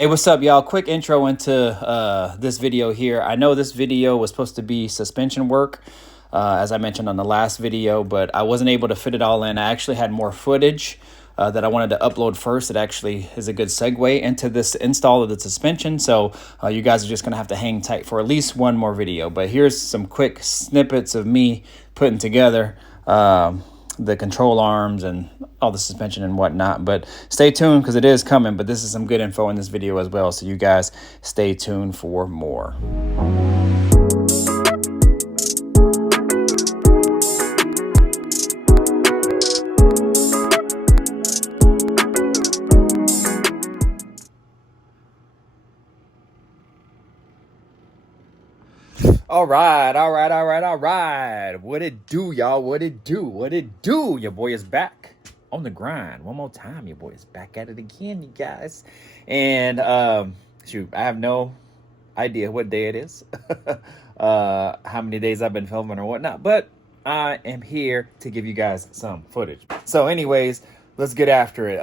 Hey, what's up, y'all? Quick intro into this video here. I know this video was supposed to be suspension work, as I mentioned on the last video, but I wasn't able to fit it all in. I actually had more footage that I wanted to upload first. It actually is a good segue into this install of the suspension, so you guys are just going to have to hang tight for at least one more video. But here's some quick snippets of me putting together the control arms and all the suspension and whatnot. But stay tuned because it is coming, but this is some good info in this video as well, so you guys stay tuned for more. All right. What it do, y'all? What it do? Your boy is back on the grind. One more time, your boy is back at it again, you guys. And shoot, I have no idea what day it is, how many days I've been filming or whatnot, but I am here to give you guys some footage. So anyways, let's get after it.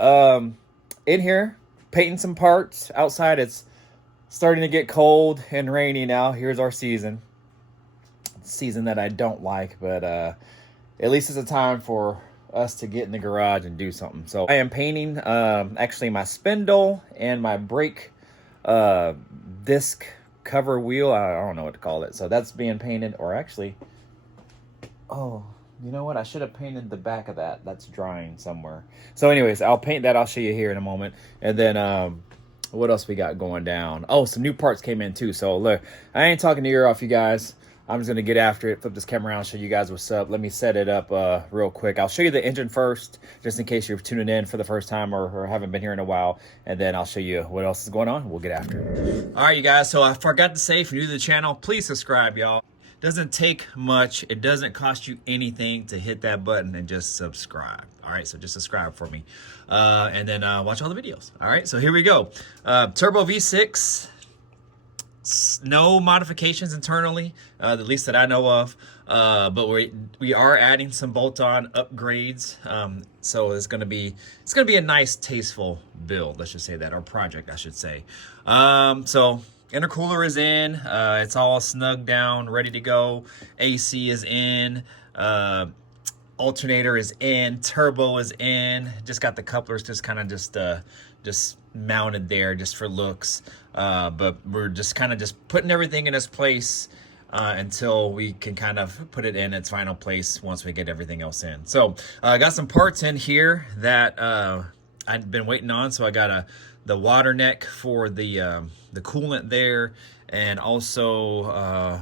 In here, painting some parts. Outside, it's starting to get cold and rainy now. Here's our season that I don't like, but at least it's a time for us to get in the garage and do something. So I am painting actually my spindle and my brake disc cover wheel. I don't know what to call it. So that's being painted, or actually, oh, you know what? I should have painted the back of that. That's drying somewhere. So anyways, I'll paint that. I'll show you here in a moment. And then what else we got going down? Oh, some new parts came in too. So look, I ain't talking your ear off, you guys. I'm just going to get after it, flip this camera around, show you guys what's up. Let me set it up real quick. I'll show you the engine first, just in case you're tuning in for the first time or haven't been here in a while. And then I'll show you what else is going on. We'll get after it. All right, you guys. So I forgot to say, if you're new to the channel, please subscribe, y'all. It doesn't take much. It doesn't cost you anything to hit that button and just subscribe. All right, so just subscribe for me. And then watch all the videos. All right, so here we go. Turbo V6. No modifications internally, at least that I know of, but we are adding some bolt-on upgrades, so it's gonna be a nice, tasteful build. Let's just say that, or project, I should say. So intercooler is in, it's all snugged down, ready to go. AC is in, alternator is in, turbo is in. Just got the couplers just kind of just mounted there just for looks, but we're just kind of just putting everything in its place until we can kind of put it in its final place once we get everything else in. So I got some parts in here that I've been waiting on. So I got the water neck for the coolant there, and also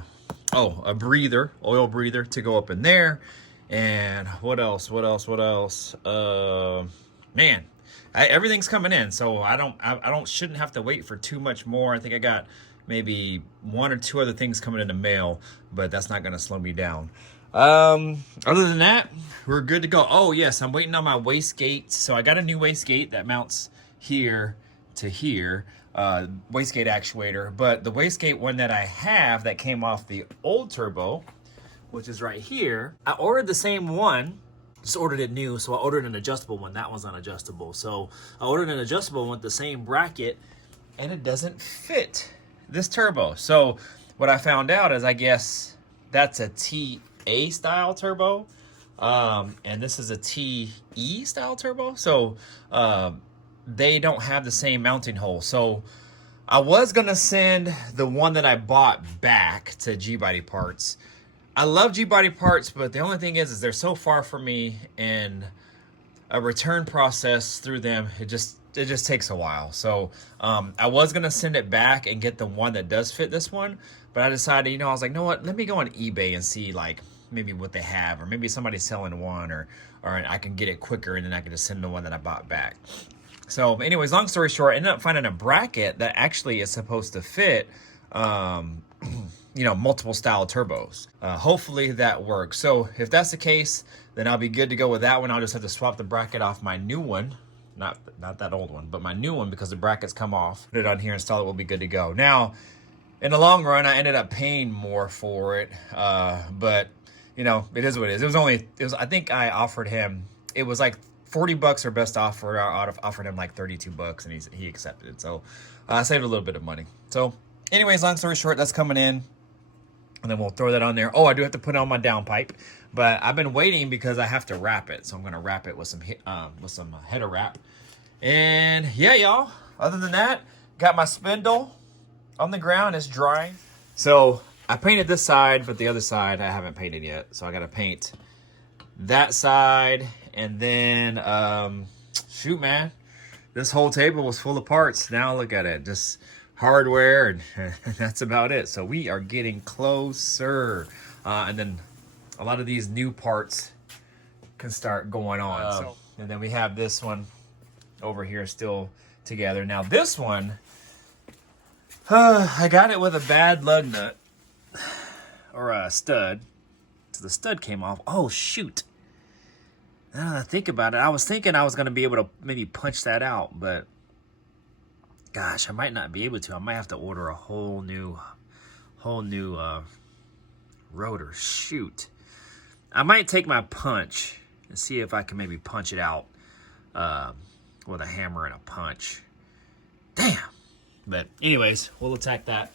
a breather, oil breather to go up in there. And what else? Man, everything's coming in, so I shouldn't have to wait for too much more. I think I got maybe one or two other things coming in the mail, but that's not gonna slow me down. Other than that, we're good to go. Oh yes, I'm waiting on my wastegate. So I got a new wastegate that mounts here to here, wastegate actuator. But the wastegate one that I have that came off the old turbo, which is right here, I ordered the same one. Just ordered it new, so I ordered an adjustable one. That one's unadjustable. So I ordered an adjustable one with the same bracket, and it doesn't fit this turbo. So what I found out is, I guess that's a TA style turbo, and this is a TE style turbo. So they don't have the same mounting hole. So I was gonna send the one that I bought back to Gbody parts. I love Gbody parts, but the only thing is they're so far from me, and a return process through them, it just takes a while. So I was gonna send it back and get the one that does fit this one, but I decided, I was like, you know what? Let me go on eBay and see like maybe what they have, or maybe somebody's selling one, or I can get it quicker, and then I can just send the one that I bought back. So anyways, long story short, I ended up finding a bracket that actually is supposed to fit multiple style turbos. Hopefully that works. So if that's the case, then I'll be good to go with that one. I'll just have to swap the bracket off my new one, not that old one, but my new one, because the brackets come off. Put it on here, install it, we'll be good to go. Now, in the long run, I ended up paying more for it, but it is what it is. I think I offered him, it was like $40 or best offer. I offered him like $32, and he accepted it. So I saved a little bit of money. So anyways, long story short, that's coming in. And then we'll throw that on there. Oh, I do have to put on my downpipe. But I've been waiting because I have to wrap it. So I'm going to wrap it with some header wrap. And yeah, y'all. Other than that, got my spindle on the ground. It's drying. So I painted this side, but the other side I haven't painted yet. So I got to paint that side. And then, shoot, man. This whole table was full of parts. Now look at it. Just hardware, and that's about it. So we are getting closer. And then a lot of these new parts can start going on. And then we have this one over here still together. Now this one, I got it with a bad lug nut or a stud. So the stud came off. Oh, shoot. Now that I think about it, I was thinking I was going to be able to maybe punch that out, but gosh, I might not be able to. I might have to order a whole new rotor. Shoot. I might take my punch and see if I can maybe punch it out with a hammer and a punch. Damn. But anyways, we'll attack that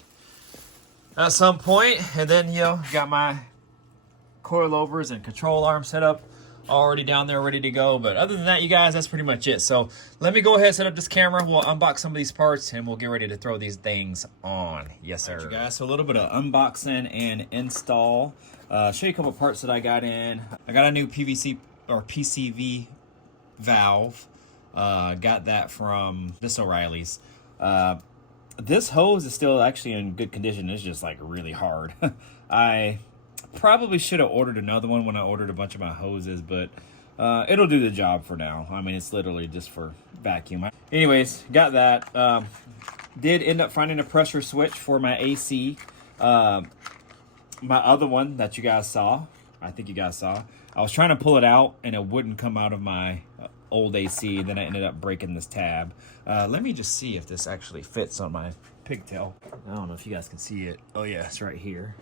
at some point. And then, got my coilovers and control arm set up already down there ready to go. But other than that, you guys, that's pretty much it. So let me go ahead and set up this camera. We'll unbox some of these parts and we'll get ready to throw these things on. Yes, sir. Right, you guys, so a little bit of unboxing and install. Show you a couple parts that I got in. I got a new PVC or PCV valve. Got that from this O'Reilly's. This hose is still actually in good condition. It's just like really hard. I probably should have ordered another one when I ordered a bunch of my hoses, but it'll do the job for now. I mean, it's literally just for vacuum. Anyways, got that. Did end up finding a pressure switch for my AC. My other one that you guys saw, I think you guys saw, I was trying to pull it out and it wouldn't come out of my old AC. Then I ended up breaking this tab. Let me just see if this actually fits on my pigtail. I don't know if you guys can see it. Oh yeah, it's right here.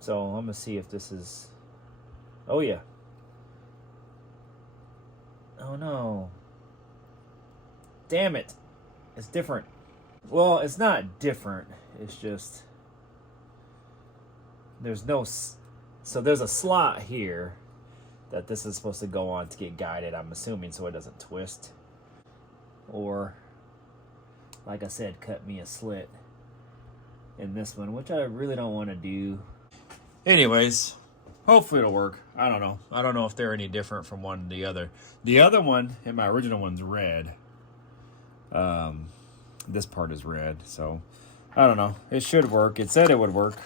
So I'm gonna see if this is, oh yeah. Oh no. Damn it. It's different. Well, it's not different. It's just, there's no, so there's a slot here that this is supposed to go on to get guided, I'm assuming, so it doesn't twist. Or, like I said, cut me a slit in this one, which I really don't want to do. Anyways, hopefully it'll work. I don't know. I don't know if they're any different from one to the other. The other one, and my original one's red. This part is red, so I don't know. It should work. It said it would work.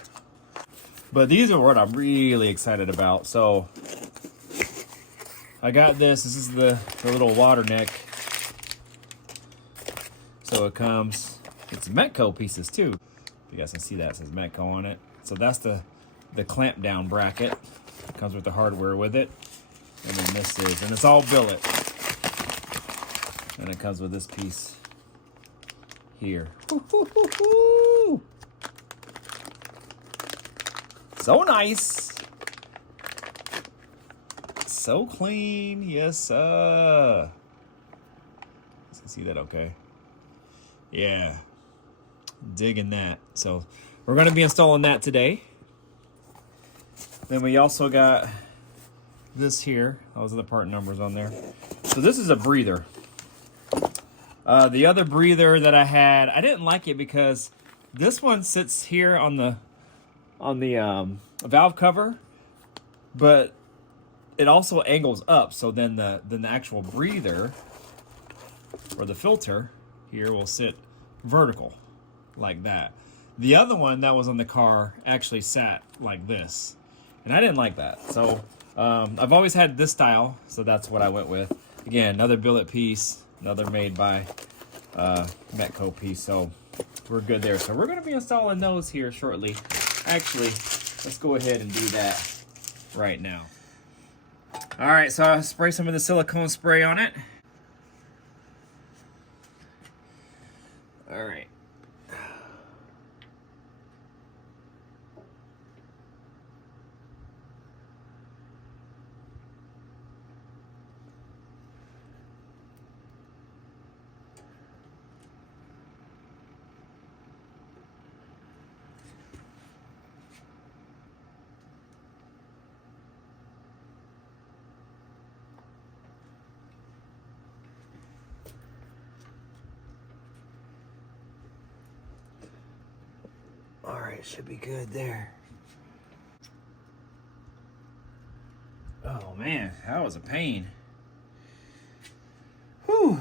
But these are what I'm really excited about. So I got this. This is the little water neck. So it comes, it's Metco pieces too. If you guys can see that, it says Metco on it. So that's the clamp down bracket. It comes with the hardware with it. And then this is, and it's all billet. And it comes with this piece here. So nice. So clean. Yes, sir. You can see that okay. Yeah. Digging that. So we're going to be installing that today. Then we also got this here. Those are the part numbers on there. So this is a breather. The other breather that I had, I didn't like it because this one sits here on the valve cover, but it also angles up. So then the actual breather or the filter here will sit vertical like that. The other one that was on the car actually sat like this, and I didn't like that. So I've always had this style, so that's what I went with. Again, another billet piece, another made by Metco piece, so we're good there. So we're going to be installing those here shortly. Actually, let's go ahead and do that right now. All right, so I'll spray some of the silicone spray on it. All right. All right, should be good there. Oh man, that was a pain. Whew.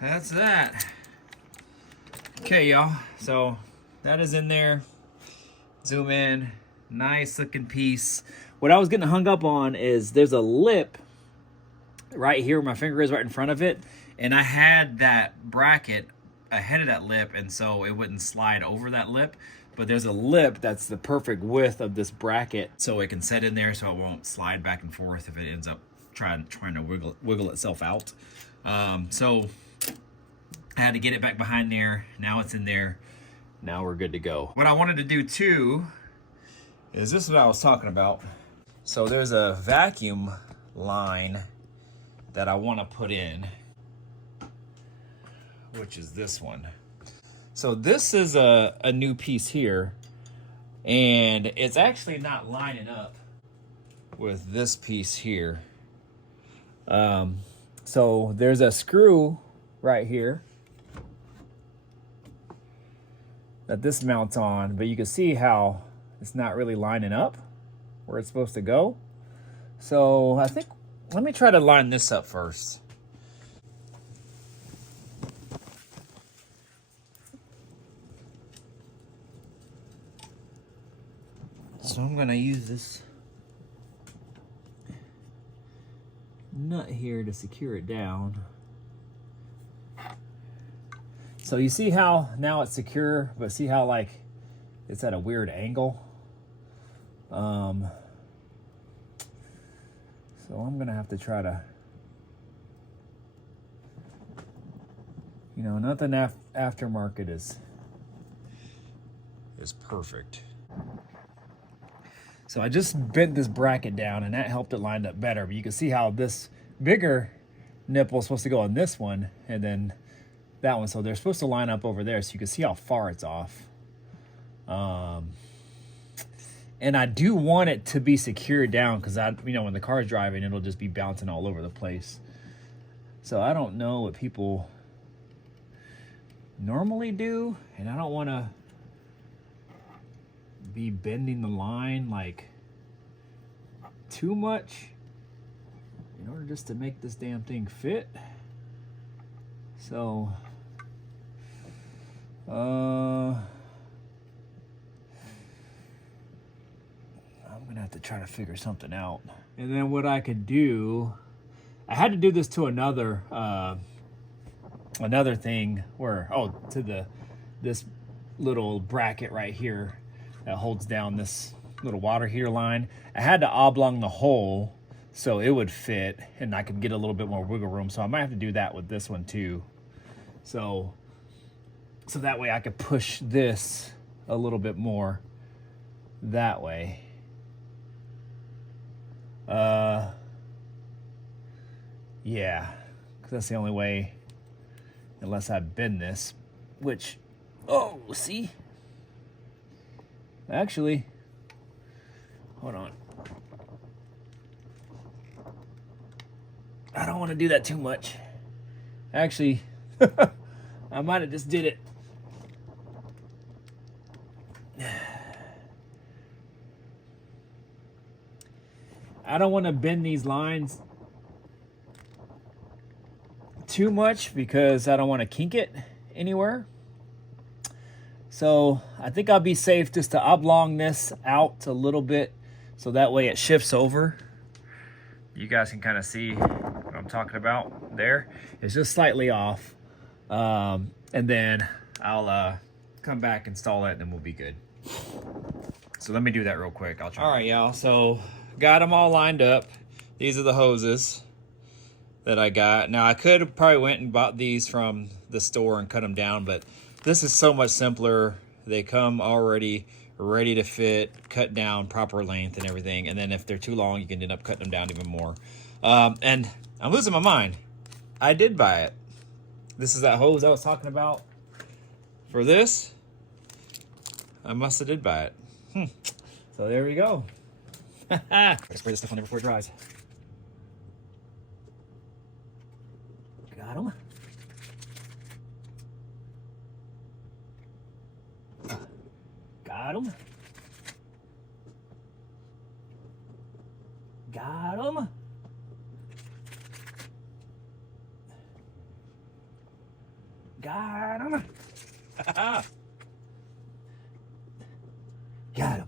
That's that. Okay, y'all. So that is in there. Zoom in. Nice looking piece. What I was getting hung up on is there's a lip right here where my finger is, right in front of it. And I had that bracket ahead of that lip, and so it wouldn't slide over that lip. But there's a lip that's the perfect width of this bracket, so it can set in there so it won't slide back and forth if it ends up trying to wiggle itself out. So I had to get it back behind there. Now it's in there. Now we're good to go. What I wanted to do too is this is what I was talking about. So there's a vacuum line that I want to put in, which is this one. So this is a new piece here, and it's actually not lining up with this piece here. So there's a screw right here that this mounts on, but you can see how it's not really lining up where it's supposed to go. So I think, let me try to line this up first. So I'm gonna use this nut here to secure it down. So you see how now it's secure, but see how like it's at a weird angle? So I'm gonna have to try to, you know, nothing aftermarket is perfect. So I just bent this bracket down and that helped it line up better. But you can see how this bigger nipple is supposed to go on this one and then that one. So they're supposed to line up over there so you can see how far it's off. And I do want it to be secured down because you know, when the car's driving, it'll just be bouncing all over the place. So I don't know what people normally do, and I don't want to be bending the line like too much in order just to make this damn thing fit. So I'm gonna have to try to figure something out. And then what I could do, I had to do this to another thing where, to this little bracket right here that holds down this little water heater line. I had to oblong the hole so it would fit and I could get a little bit more wiggle room. So I might have to do that with this one too. So that way I could push this a little bit more that way. Yeah, because that's the only way, unless I bend this, which, see? Actually, hold on. I don't want to do that too much. Actually, I might have just did it. I don't want to bend these lines too much because I don't want to kink it anywhere. So I think I'll be safe just to oblong this out a little bit so that way it shifts over. You guys can kind of see what I'm talking about there. It's just slightly off. And then I'll come back, install it, and then we'll be good. So let me do that real quick. I'll try. All right, y'all. So got them all lined up. These are the hoses that I got. Now I could have probably went and bought these from the store and cut them down, but this is so much simpler. They come already ready to fit, cut down, proper length and everything. And then if they're too long, you can end up cutting them down even more. And I'm losing my mind. I did buy it. This is that hose I was talking about. For this, I must have did buy it. So there we go. Gotta spray this stuff on there before it dries. Got him. Got him. Got him. Got him. Got him.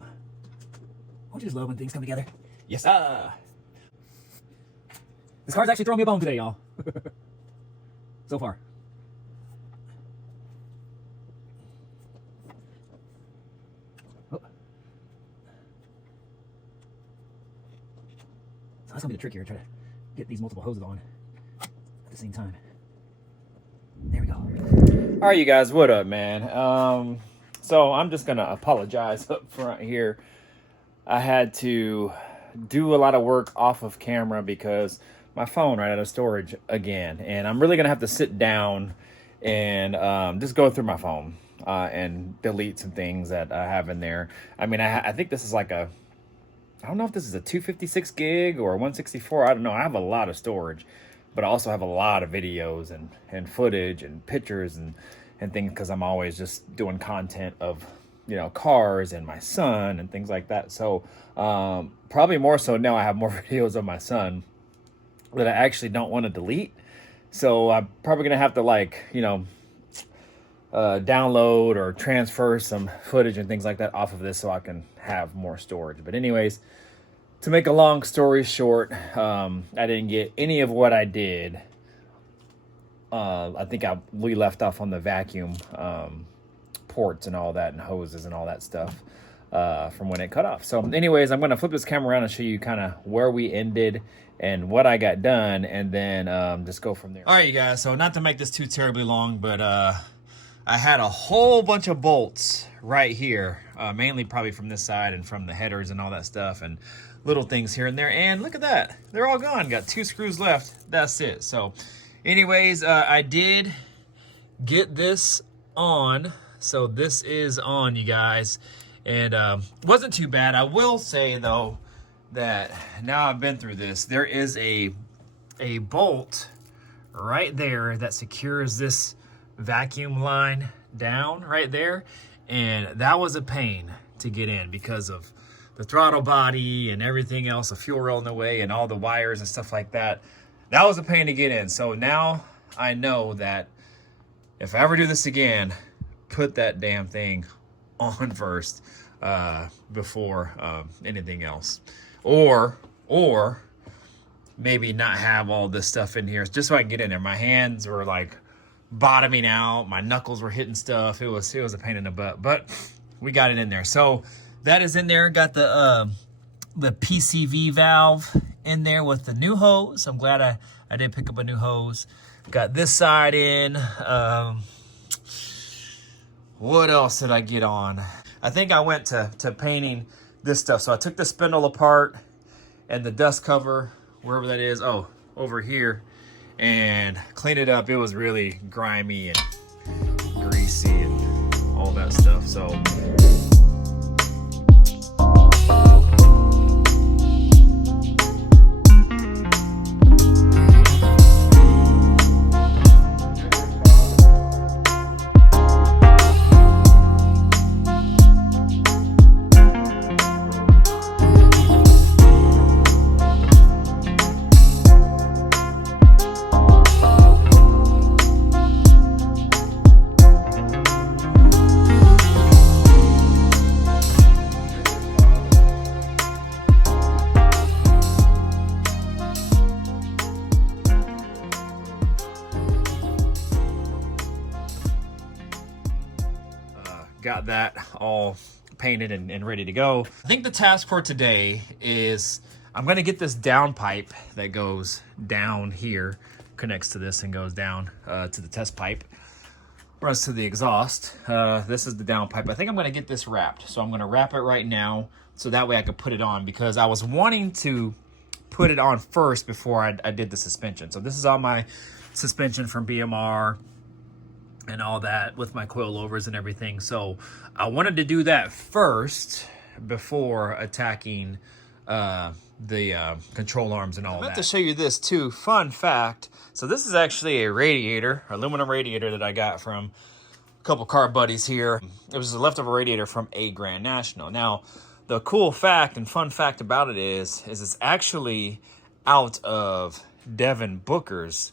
Don't you just love when things come together? Yes, sir. This car's actually throwing me a bone today, y'all. So far. Oh. So that's gonna be the trick here. Try to get these multiple hoses on at the same time. There we go. All right, you guys, what up, man? So I'm just gonna apologize up front here. I had to do a lot of work off of camera because my phone ran out of storage again, and I'm really gonna have to sit down and just go through my phone and delete some things that I have in there. I mean, I think this is like I don't know if this is a 256 gig or 164. I don't know. I have a lot of storage, but I also have a lot of videos and footage and pictures and things because I'm always just doing content of, you know, cars and my son and things like that. So probably more so now I have more videos of my son that I actually don't want to delete. So I'm probably going to have to, like, you know, download or transfer some footage and things like that off of this so I can have more storage. But anyways, to make a long story short, I didn't get any of what I did. I think we left off on the vacuum ports and all that and hoses and all that stuff from when it cut off. So anyways, I'm going to flip this camera around and show you kind of where we ended and what I got done, and then just go from there. All right, you guys, so not to make this too terribly long, but I had a whole bunch of bolts right here, mainly probably from this side and from the headers and all that stuff, and little things here and there. And look at that, they're all gone. Got 2 screws left. That's it. So anyways, I did get this on. So this is on, you guys, and wasn't too bad. I will say though that now I've been through this, there is a bolt right there that secures this vacuum line down right there, and that was a pain to get in because of the throttle body and everything else, the fuel rail in the way and all the wires and stuff like that. That was a pain to get in. So now I know that if I ever do this again, put that damn thing on first before anything else, or maybe not have all this stuff in here just so I can get in there. My hands were like bottoming out, my knuckles were hitting stuff. It was a pain in the butt, but we got it in there. So that is in there. Got the PCV valve in there with the new hose. I'm glad I did pick up a new hose. Got this side in. What else did I get on? I think I went to painting this stuff. So I took the spindle apart and the dust cover, wherever that is, oh, over here, and cleaned it up. It was really grimy and greasy and all that stuff. So got that all painted and ready to go. I think the task for today is I'm going to get this down pipe that goes down here, connects to this and goes down to the test pipe, runs to the exhaust. This is the down pipe. I think I'm going to get this wrapped. So I'm going to wrap it right now so that way I can put it on, because I was wanting to put it on first before I did the suspension. So this is all my suspension from BMR and all that with my coilovers and everything. So I wanted to do that first before attacking the control arms and all that. I meant to show you this too. Fun fact. So this is actually a radiator, aluminum radiator that I got from a couple car buddies here. It was a leftover radiator from a Grand National. Now, the cool fact and fun fact about it is it's actually out of Devin Booker's,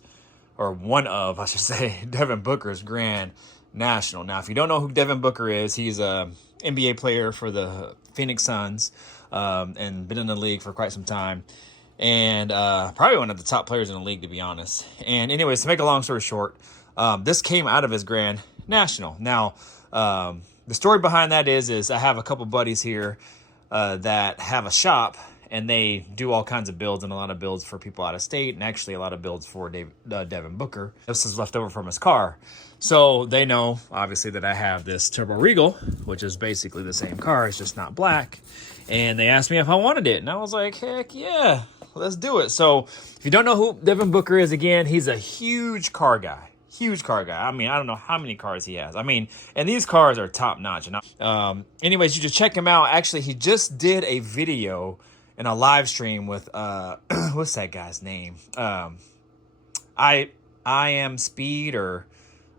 or one of, I should say, Devin Booker's Grand National. Now, if you don't know who Devin Booker is, he's a NBA player for the Phoenix Suns, and been in the league for quite some time, and probably one of the top players in the league, to be honest. And anyways, to make a long story short, this came out of his Grand National. Now, the story behind that is I have a couple buddies here that have a shop, and they do all kinds of builds, and a lot of builds for people out of state, and actually a lot of builds for Devin Booker. This is left over from his car. So they know, obviously, that I have this Turbo Regal, which is basically the same car, it's just not black. And they asked me if I wanted it, and I was like, heck yeah, let's do it. So if you don't know who Devin Booker is, again, he's a huge car guy. Huge car guy. I mean, I don't know how many cars he has. I mean, and these cars are top notch. And anyways, you should check him out. Actually, he just did a video in a live stream with what's that guy's name? I am Speed, or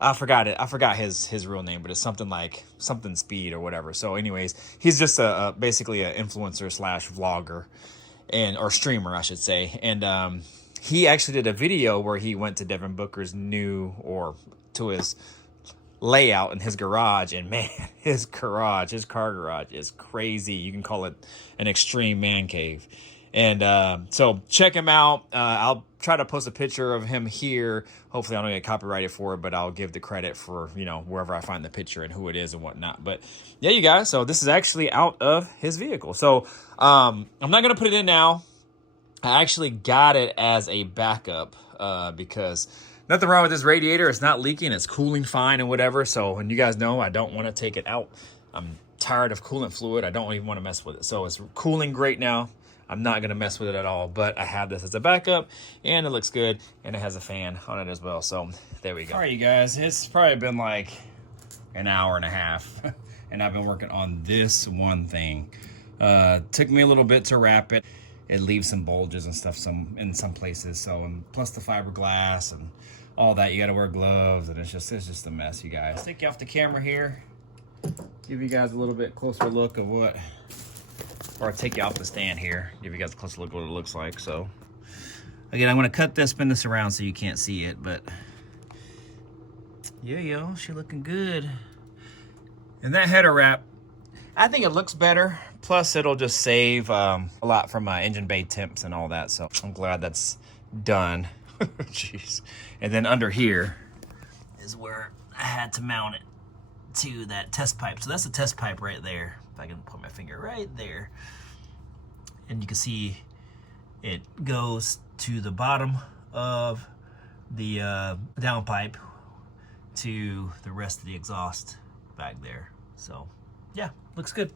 I forgot it. I forgot his real name, but it's something like something Speed or whatever. So anyways, he's just basically an influencer / vlogger, or streamer, I should say. And he actually did a video where he went to Devin Booker's to his layout in his garage, and man, his car garage is crazy. You can call it an extreme man cave. And so check him out. I'll try to post a picture of him here. Hopefully I don't get copyrighted for it, but I'll give the credit for, wherever I find the picture and who it is and whatnot. But yeah, you guys, so this is actually out of his vehicle. So I'm not going to put it in now. I actually got it as a backup because nothing wrong with this radiator. It's not leaking. It's cooling fine and whatever. So, and you guys know I don't want to take it out. I'm tired of coolant fluid. I don't even want to mess with it. So it's cooling great now. I'm not going to mess with it at all. But I have this as a backup, and it looks good. And it has a fan on it as well. So there we go. All right, you guys. It's probably been like an hour and a half. And I've been working on this one thing. Took me a little bit to wrap it. It leaves some bulges and stuff in some places. So, and plus the fiberglass and all that, you got to wear gloves, and it's just a mess, you guys. I'll take you off the camera here, give you guys a little bit closer look of what, or I'll take you off the stand here, give you guys a closer look of what it looks like. So, again, I'm going to cut this, spin this around so you can't see it, but yeah, yo, she looking good. And that header wrap, I think it looks better. Plus, it'll just save a lot from engine bay temps and all that. So I'm glad that's done. Jeez. And then under here is where I had to mount it to that test pipe. So that's the test pipe right there. If I can put my finger right there. And you can see it goes to the bottom of the downpipe to the rest of the exhaust back there. So yeah, looks good.